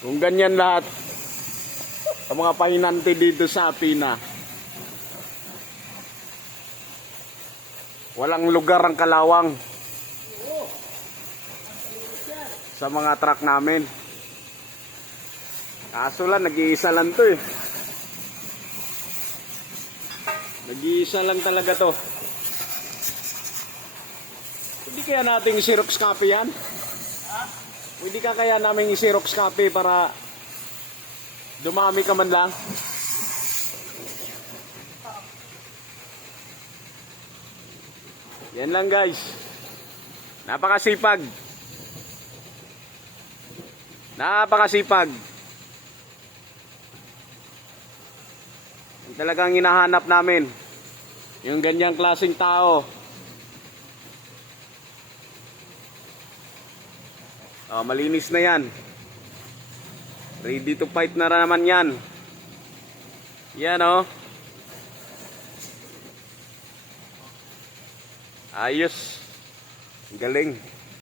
Kung ganyan lahat ang mga pahinante dito sa Apina. Walang lugar ang kalawang sa mga truck namin. Kaso lang, nag-iisa lang to eh. Nag-iisa lang talaga to. Hindi kaya nating Xerox copy yan? Pwede ka kaya namin i-Xerox copy para dumami ka man lang? Yan lang guys. Napakasipag. Napakasipag. Yung talagang hinahanap namin. Yung ganyang klaseng tao. Oh, malinis na yan. Ready to fight na naman yan. Yan oh. Ayos. Galing.